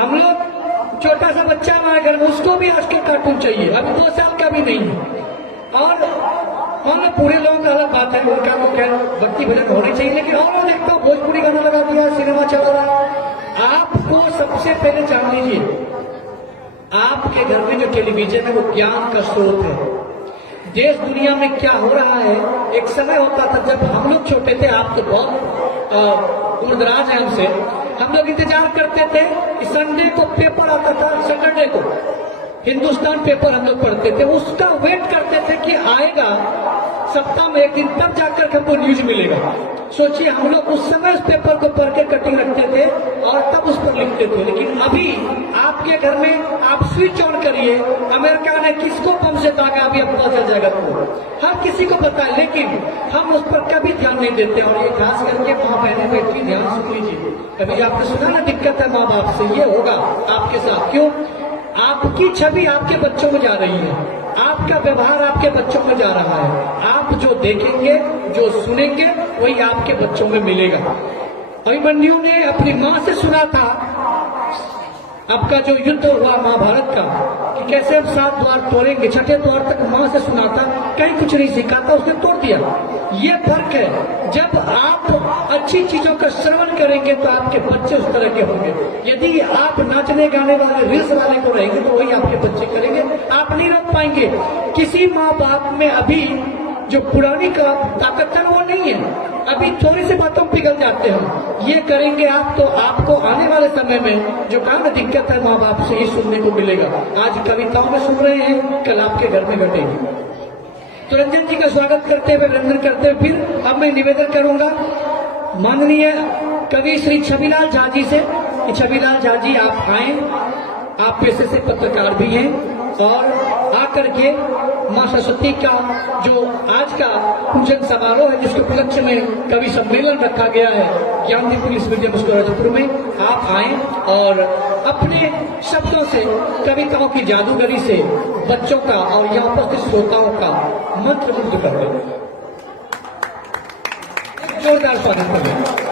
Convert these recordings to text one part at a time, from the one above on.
हम लोग छोटा सा बच्चा हमारे घर में, उसको भी आजकल कार्टून चाहिए, अभी 2 साल का भी नहीं है। और पूरे लोगों का अलग बात है, उनका तो खैर भक्ति भजन होनी चाहिए, लेकिन और देखता हूँ भोजपुरी गाना लगा दिया, सिनेमा चल रहा है। आपको सबसे पहले जान लीजिए, आपके घर में जो टेलीविजन है वो ज्ञान का स्रोत है। देश दुनिया में क्या हो रहा है, एक समय होता था जब हम लोग छोटे थे, आप तो बहुत उम्रदराज है हमसे, हम लोग इंतजार करते थे कि संडे को पेपर आता था, सैटरडे को हिंदुस्तान पेपर हम लोग पढ़ते थे, उसका वेट करते थे कि आएगा सप्ताह में एक दिन, तब जाकर हमको न्यूज मिलेगा। सोचिए हम लोग उस समय उस पेपर को पढ़ के कटिंग रखते थे और तब उस पर लिखते थे। लेकिन अभी आपके घर में आप स्विच ऑन करिए, अमेरिका ने किसको बम से दागा अभी अब पता चल जाएगा आपको, हर किसी को पता है, लेकिन हम उस पर कभी ध्यान नहीं देते। और ये खास करके माँ बहनें बेटी ध्यान सुन लीजिए, कभी आपने सुना ना दिक्कत है माँ बाप से, ये होगा आपके साथ। क्यों? आपकी छवि आपके बच्चों में जा रही है, आपका व्यवहार आपके बच्चों में जा रहा है, आप जो देखेंगे जो सुनेंगे वही आपके बच्चों में मिलेगा। अभिमन्यु ने अपनी माँ से सुना था आपका जो युद्ध हुआ महाभारत का, कि कैसे हम 7 द्वार तोड़ेंगे, 6ठे द्वार तक माँ से सुना था, कहीं कुछ नहीं सीखा था, उसने तोड़ दिया। ये फर्क है, जब आप अच्छी चीजों का श्रवण करेंगे तो आपके बच्चे उस तरह के होंगे। यदि आप नाचने गाने वाले रील्स वाले को रहेंगे तो वही आपके बच्चे करेंगे, आप नहीं रख पाएंगे। किसी माँ बाप में अभी जो पुरानी का ताकत है वो नहीं है, अभी थोड़ी सी बातों में पिघल जाते हैं। ये करेंगे आप तो आपको आने वाले समय में जो काम दिक्कत है माँ बाप से ही सुनने को मिलेगा। आज कविताओं में सुन रहे हैं, कल आपके घर में घटेगी। तो रंजन जी का स्वागत करते हुए, अभिनंदन करते हुए फिर अब मैं निवेदन करूंगा माननीय कवि श्री छविलाल झा जी से कि छविलाल झा जी आप आए, आप पेशे से पत्रकार भी हैं, और आकर के माँ सरस्वती का जो आज का पूजन समारोह है जिसके उपलक्ष्य में कवि सम्मेलन रखा गया है Gyandeep English medium school Rajpur में, आप आए और अपने शब्दों से, कविताओं की जादूगरी से बच्चों का और यहाँ उपस्थित श्रोताओं का मंत्रमुग्ध कर दें। जोरदार स्वागत करें।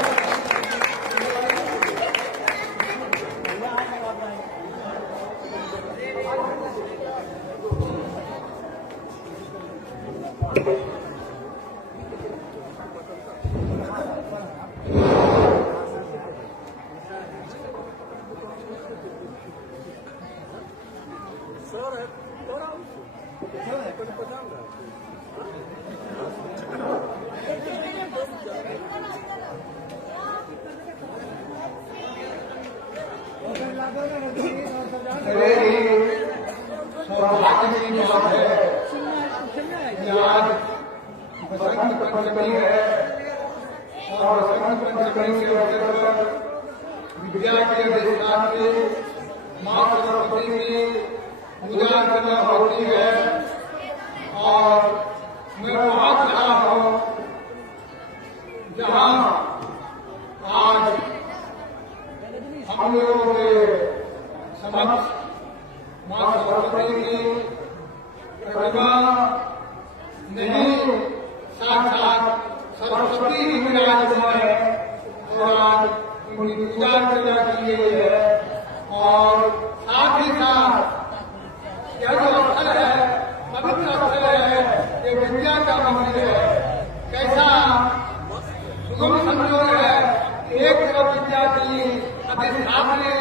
बसंत पंचमी है और बसंत पंचमी के अवसर पर विद्या के अधिष्ठात्री माँ सरस्वती की पूजा करना होती है। और मैं वहाँ खड़ा हूँ जहाँ आज हम लोगों के समक्ष माँ सरस्वती की प्रतिमा नहीं, साक्षात सरस्वती ही विराजमान है और आज उनकी पूजा अर्चना की गई है। और साथ ही साथ यह जो स्थल है, पवित्र स्थल है, ये विद्या का मंदिर है। कैसा सुगम संयोग है, एक तरफ विद्या की अधिष्ठात्री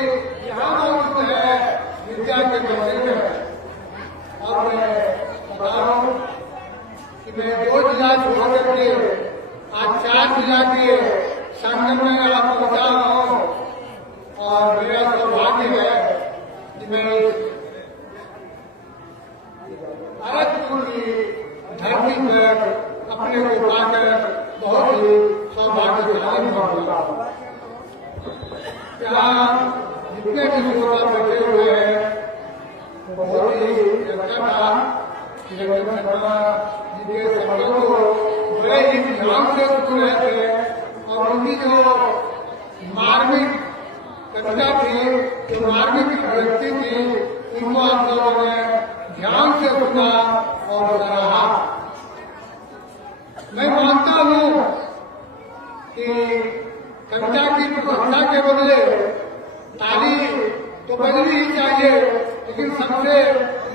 यहाँ मौजूद है, विद्या के मंदिर है। और मैं बता रहा हूँ कि मैं 2 जिला छोड़ करके आज 4 जिला के संगम में यहाँ पहुंचा हूँ और मेरा सौभाग्य है कि मैं भरतपुर की धरती पर अपने को पाकर बहुत ही सौभाग्यशाली होगा। यहाँ जितने भी श्रोता बैठे हुए हैं, बहुत ही अच्छा था कि रविंद्र शर्मा जी के शब्दों को बड़े ही ध्यान से सुन रहे थे और उनकी जो मार्मिक कविता थी, जो मार्मिक अभिव्यक्ति थी, उनको आप लोगों ने ध्यान से सुना और सराहा। मैं मानता हूँ कि कविता की प्रशंसा के बदले ताली तो बजनी ही चाहिए। लेकिन सबसे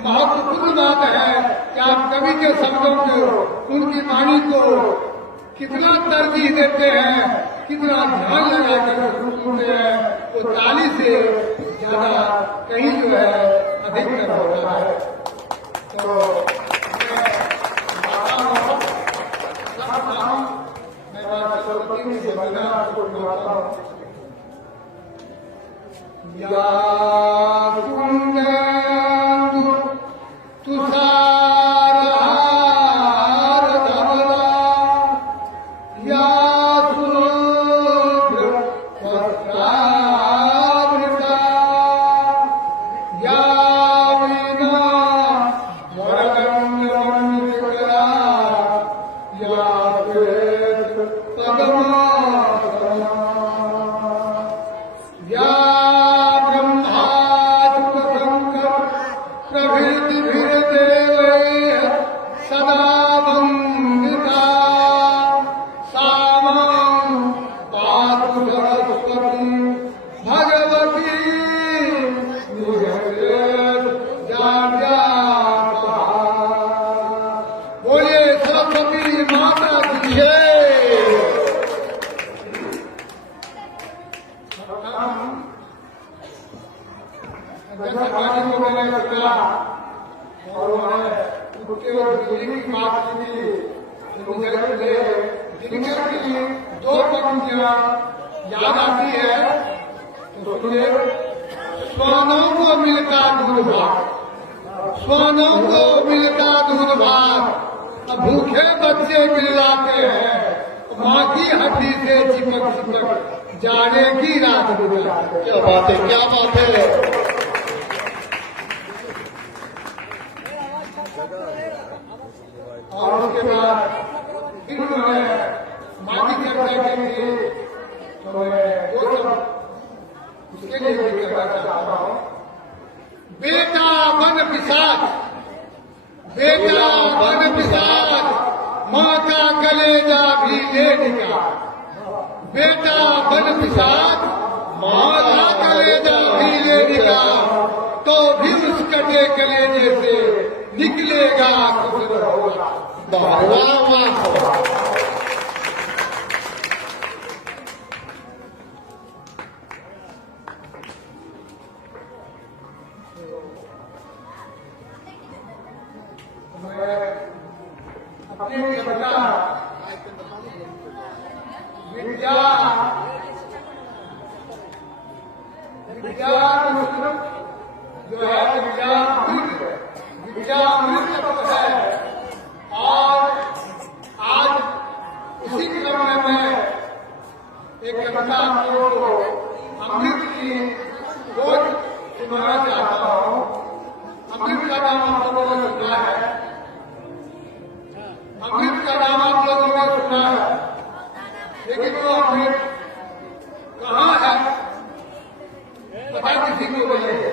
महत्वपूर्ण बात है कि आप कवि के शब्दों को, उनकी वाणी को कितना तरजीह देते हैं, कितना ध्यान लगा कर सुनते हैं, वो ताली से ज्यादा कहीं जो है अधिकतर होता है। तो मैं बात सरस्वती से बना को बुलाता हूँ। या कुंदेन्दु तुषार हार धवला, या शुभ्र वस्त्रावृता, या वीणा वरदण्ड मणिकरा, या श्वेत पद्मासना, या प्रभृतिभिर्देवैः सदा वन्दिता, सा मां पातु सरस्वती भगवती निहरेत् जाड्यापहा। बोलिए सरस्वती माता की जय। जैसा पानी को मैंने सुना और उन्होंने उसके दिल्ली की बात की थी, दिनकर की दो पंक्तियां याद आती है। तो सुनिए, स्वानों को मिलता दूध भात, स्वानों को मिलता दूध भात, अब भूखे बच्चे गिराते हैं, माँ की हड्डी से चिपक चिपक जाने की रात गुजराते। क्या बात है, क्या बात है। और उसके बाद फिर उन्होंने माँ की चर्चा के लिए तो मैं वो सब उसके लिए भी कहना चाहता हूँ। बेटा बन पिशाच, बेटा बन पिशाच, माँ का कलेजा भी ले निकाल। बेटा बन पिशाच, माँ का कलेजा भी ले निकाल, तो भी उस कटे कलेजे से निकलेगा कुछ होगा। वाह वाह। मैं अपनी कविता विद्या जो है विद्यामृत है। और आज उसी क्रम में मैं एक कविता को अमृत की खोज सुनाना चाहता हूँ। अमृत का नाम आप लोगों ने सुना है, अमृत का नाम आप लोगों ने सुना है, लेकिन वो अमृत कहाँ है पता किसी को नहीं है,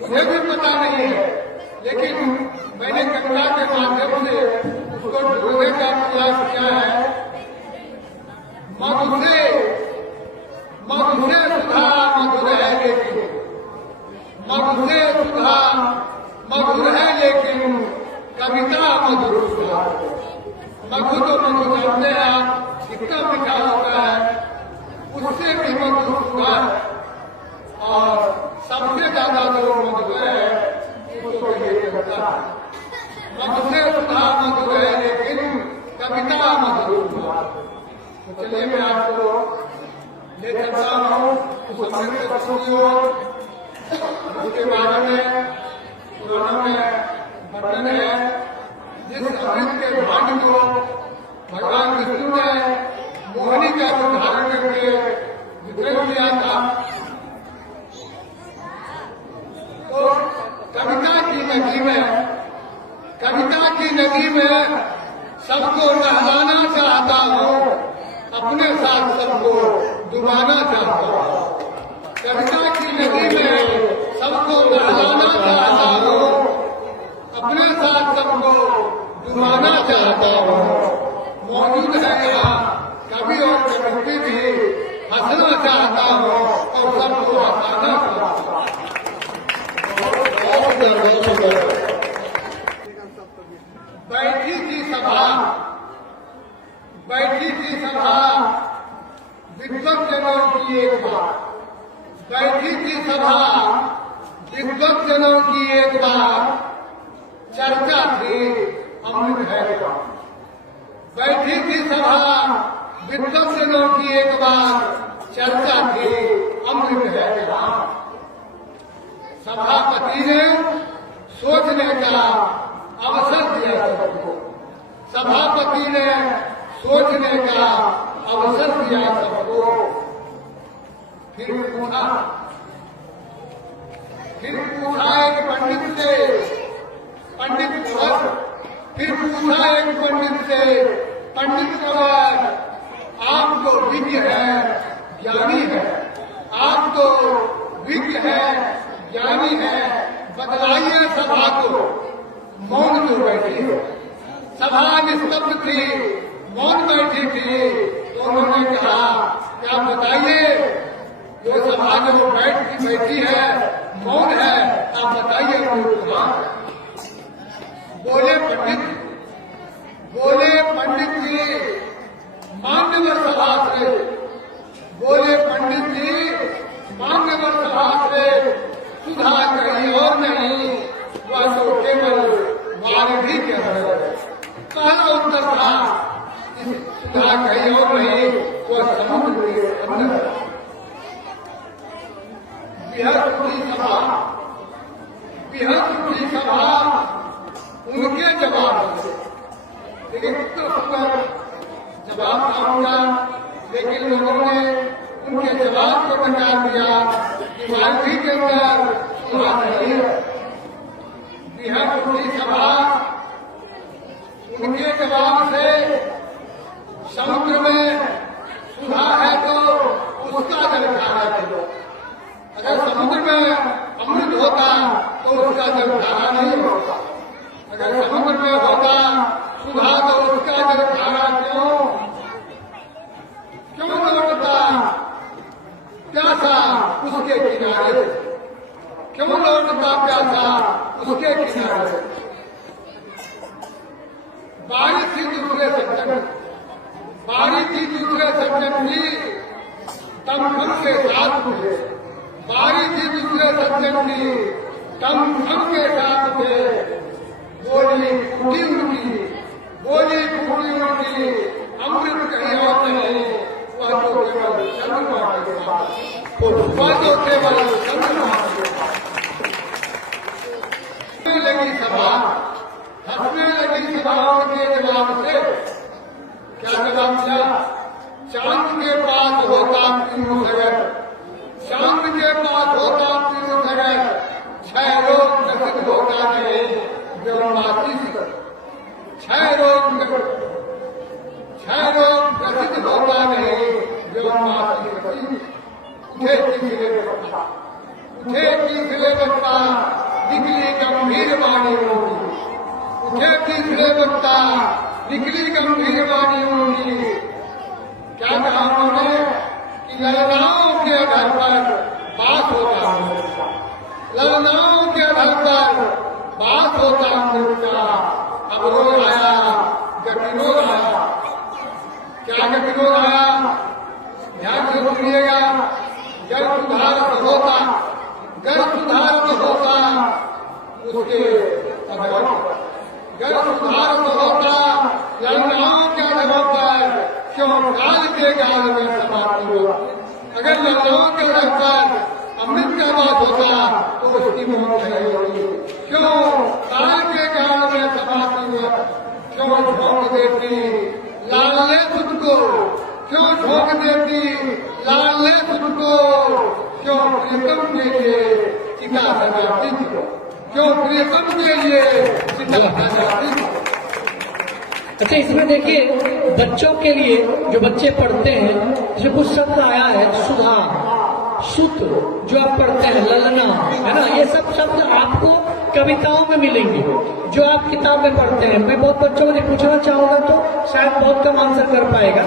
मुझे भी पता नहीं है। लेकिन मैंने कविता के माध्यम से उसको ढूंढने का प्रयास किया है। मधु से सुधा मधुर है, लेकिन मधु से सुधा मधुर है, लेकिन कविता मधुर सुधा। मधु तो मधु जानते हैं आप कितना मीठा होता है, उससे भी मधुर सुधा है। और सबसे ज्यादा जो मधुर है उसको ये कविता है। मधु से सुधा मधुर है, लेकिन कविता मधुर सुधा। तो चलिए मैं आपको ले चलता हूँ उस अमृत वस्तु की ओर, उसके बारे में पुराणों में वर्णन है। जिस अमृत के भांड को भगवान विष्णु ने मोहिनी का रूप धारण करके वितरण किया था, तो कविता की नदी में सबको नहलाना चाहता हूँ, अपने साथ सबको डुबाना चाहता हूँ। कविता की नदी में सबको नहलाना चाहता हूँ, अपने साथ सबको डुबाना चाहता हूँ। मौजूद है यहाँ कवि और कवि भी हंसना चाहता हूँ और सबको हंसाना चाहता हूँ। बहुत सुंदर है। बैठी थी सभा विद्वज्जनों की एक बात, बैठी थी सभा विद्वज्जनों की एक बात, चर्चा थी अमृत है का। बैठी थी सभा विद्वज्जनों की एक बात, चर्चा थी अमृत है का। सभापति ने सोचने का अवसर दिया सबको, सभापति ने सोचने का अवसर दिया सबको। फिर पूछा एक पंडित से, पंडित कंवर, फिर पूछा एक पंडित से, पंडित कंवर, आप तो विज्ञ है, ज्ञानी है, आप तो विज्ञ है, ज्ञानी है, बतलाइए सभा को। मौन जो बैठी है, सभा निस्तब्ध थी, मौन बैठी थी, तो उन्होंने कहा क्या बताइए, जो सभा जो बैठी है, मौन है, आप बताइए। बोले पंडित जी, मान्यवर सभा से, बोले पंडित जी, मान्यवर सभा से, सुधा कहीं और नहीं, वह तो केवल वारधी के अंदर। पहला उत्तर था सुधा कहीं और नहीं, वह समुद्र के अंदर। बृहस्पति सभा उनके जवाब से, लेकिन जवाब था उनका, लेकिन लोगों ने उनके जवाब को नकार दिया कि वारधी के अंदर सुधा नहीं है। बृहस्पति सभा उनके जवाब से, समुद्र में सुधा है तो उसका जल खारा दो। अगर समुद्र में अमृत होता तो उसका जल खारा नहीं होता। अगर समुद्र में होता सुधा तो उसका जल खारा क्यों लौटता प्यासा उसके किनारे, क्यों लौटता प्यासा उसके किनारे। बारी थी दूसरे सज्जन, बारी थी दूसरे सज्जन की, तम के साथ थे, बारी थी दूसरे सज्जन की, तम के साथ थे। बोली फूटी उनकी, बोली फूटी उनकी, अमृत कहीं और नहीं, वह तो केवल चंद्रमा के पास, वह तो केवल चंद्रमा के पास। लगी सभा, हंसने लगी सभाओं के जवाब से। क्या जवाब दिया? चांद के पास होता तीनों नगर, चांद के पास होता तीनों नगर, छह रोग ग्रसित होता नहीं ब्रह्माती से। छह रोग ग्रसित होता नहीं ब्रह्माती से। उठे तीसरे बच्चा, उठे तीसरे बच्चा, निकली गंभीर वाणी होगी। उठे तीसरे बच्चा, निकली गंभीर वाणी होगी। क्या कहा उन्होंने कि ललनाओं के घर पर बात होता है, ललनाओं के घर पर बात होता उनका। अब रोज आया, गतिरोध आया। क्या गतिरोध आया? ध्यान से सुनिएगा। गर सुधार होता, गर सुधार होता उसके गर सुधार होता ललनाओं के घर पर, क्यों काल के गाल में समाप्त हुआ। अगर ललनाओं के घर पर अमृत का बात होता तो उसकी मौत नहीं होती। क्यों काल के गाल में समाप्त हुआ? क्यों झोंक देती लाले खुद को, क्यों झोंक देती लाले खुद को, क्यों प्रीतम के लिए चिता सजाती थी, क्यों प्रीतम के लिए चिता सजाती थी। अच्छा, इसमें देखिए बच्चों के लिए जो बच्चे पढ़ते हैं, इसमें कुछ शब्द आया है, सुधा, सुत, जो आप पढ़ते हैं, ललना, है ना, ये सब शब्द आपको कविताओं में मिलेंगे जो आप किताब में पढ़ते हैं। मैं बहुत बच्चों से पूछना चाहूंगा तो शायद बहुत कम आंसर कर पाएगा,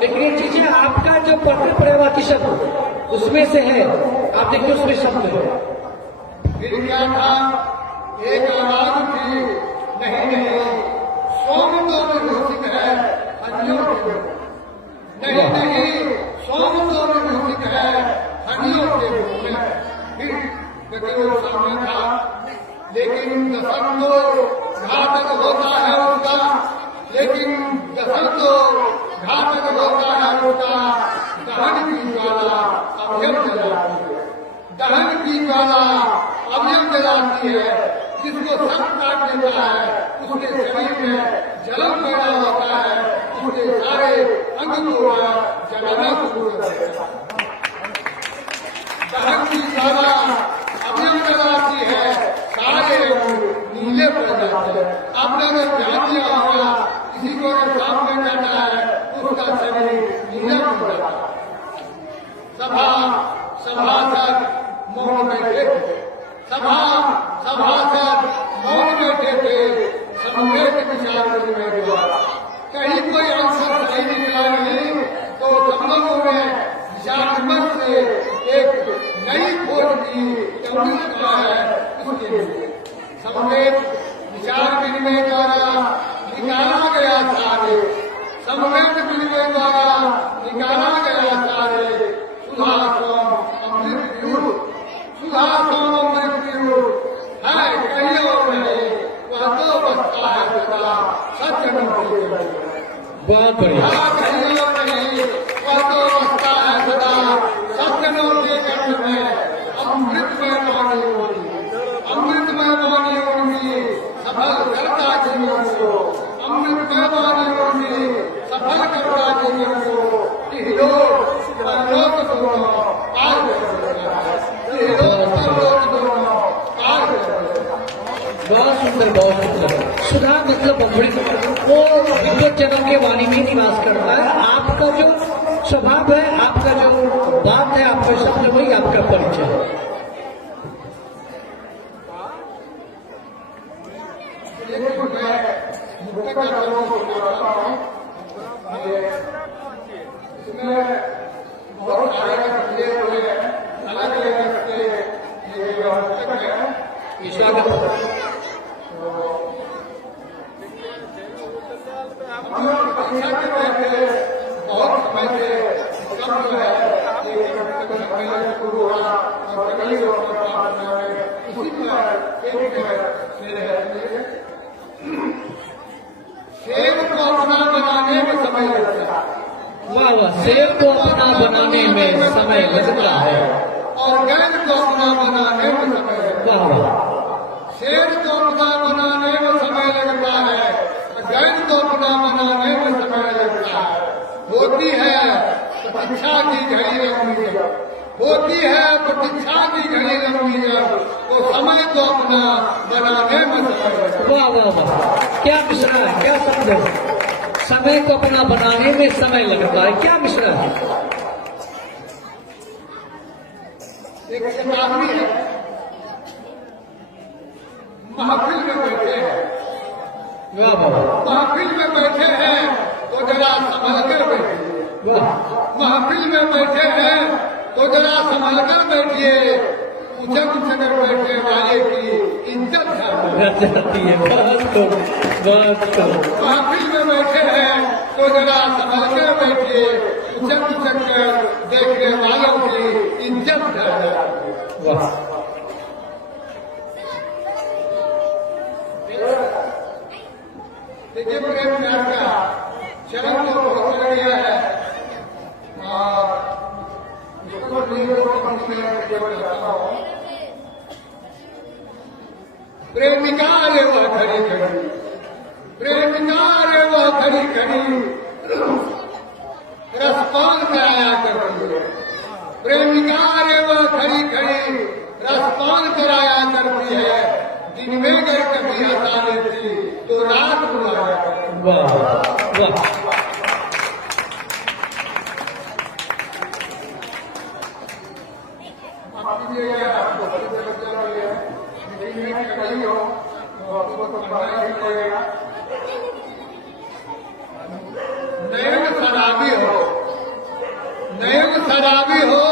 लेकिन ये चीजें आपका जो पढ़ते पर्यायवाची शब्द उसमें से है। आप देखिए उसमें शब्द है। फिर क्या था? एक आवाज थी, नहीं नहीं सोम तो विभूषित है हरियों के, नहीं नहीं सोम तो विभूषित है हरियों के रूप में। फिर देखिए वो सामने था, लेकिन दशरथ तो घातक होता है उसका, लेकिन दशरथ तो घातक होता है उसका। दहन की ज्वाला अभयम जलाती है, दहन की ज्वाला अभयम जलाती है। जिसको सब काट लेता है उसके शरीर में जलन पैदा होता है, उसके सारे अंग को जलाना शुरू कर देता है। दहन की ज्वाला अभयम जलाती है, सारे नीले पड़ जाते हैं। आपने अगर ध्यान दिया होगा, किसी को अगर सामने जाता है उसका शरीर नीला पड़ जाता है। सभासद मौन बैठे थे, सभासद मौन बैठे थे, समवेत विचार विनिमय द्वारा। कहीं कोई अवसर सही निकला नहीं तो सब लोगों ने विचार विमर्श से एक नई खोज की, अमृत का है उसके लिए। समवेत विचार विनिमय द्वारा निकाला गया सारे, समवेत विनिमय द्वारा निकाला गया सारे। सुधासोम अमृत पीयूष, सुधासोम अमृत पीयूष है कहीं और नहीं, वह तो बसता है सदा सत्य नोटी के घर में। बहुत बढ़िया। कहीं और नहीं, वह तो बसता है सदा सत्य नोटी के घर में। अमृतमय वाणी होगी, अमृतमय वाणी होगी, सफल करता जीवन को, अमृतमय वाणी होगी, सफल करता जीवन को। लोग परलोक दोनों पार कर देता है, लोग परलोक दोनों पार कर देता है। बहुत सुंदर, बहुत सुंदर। सुधा मतलब अमृत, वो विद्वज्जनों के वाणी में निवास करता है। आपका जो स्वभाव है, आपका जो बात है, आपका शब्द, वही आपका परिचय है। लेकिन मैं मुक्त करने को बोलता हूँ, इसमें बहुत सारे रखते हुए अलग अलग रखते ये पुस्तक है। स्वागत। हम लोग परीक्षा कर रहे थे बहुत समय से, कब जो है एक पुस्तक सम्मेलन शुरू हुआ और कई लोगों ने प्रार्थना में उसी पर एक शेर है, सेब को अपना बनाने में समय लगता है। वाह वाह, सेब को अपना बनाने में समय लगता है और गेंद को अपना बनाने में समय लगता वाह है। वाह, सेब को अपना बनाने में समय लगता है, गेंद को अपना बनाने में समय लगता है। होती है प्रतीक्षा की घड़ी लंबी जब, होती है प्रतीक्षा की घड़ी लंबी जब, तो समय को अपना बनाने में समय लगता है। वाह वाह वाह, क्या मिश्रा है, क्या शब्द है। समय को अपना बनाने में समय लगता है, क्या मिश्रा है। एक शताब्दी है, महफिल में बैठे हैं, वाह वाह महफिल में बैठे हैं तो जरा संभल कर बैठिए, वाह, महफिल में बैठे हैं तो जरा संभल कर बैठिए। ऊंचे ऊंचे कर बैठने वाले की इज्जत जाती है। बहुत तो महफिल में बैठे हैं तो जरा संभल कर बैठिए, ऊंचे ऊंचे कर देखने वालों की इज्जत जाती है। वाह, देखिए प्रेम प्यार का चरण तो बहुत कर दिया है और उसको मैं केवल कहता हूँ, प्रेमिका रे वह खड़ी खड़ी, प्रेमिका रे वह खड़ी खड़ी रसपान कराया करती है। प्रेमिका रे वह खड़ी खड़ी रसपान कराया करती है। दिन में अगर कभी हंसा लेती तो रात बुलाया करती। वाह वाह, आपके लिए आपको बच्चे बच्चा भी है, लेकिन में कहीं हो तो आपको तो पढ़ना ही पड़ेगा। नयन शराबी हो, नयन शराबी हो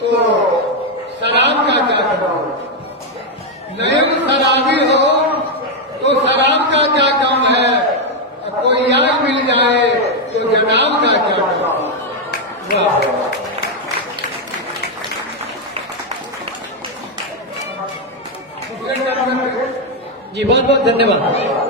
तो शराब का क्या करो, नयन शराबी हो तो शराब का क्या काम है, और कोई यार मिल जाए तो जनाब का क्या काम। वाह। जी बहुत बहुत धन्यवाद।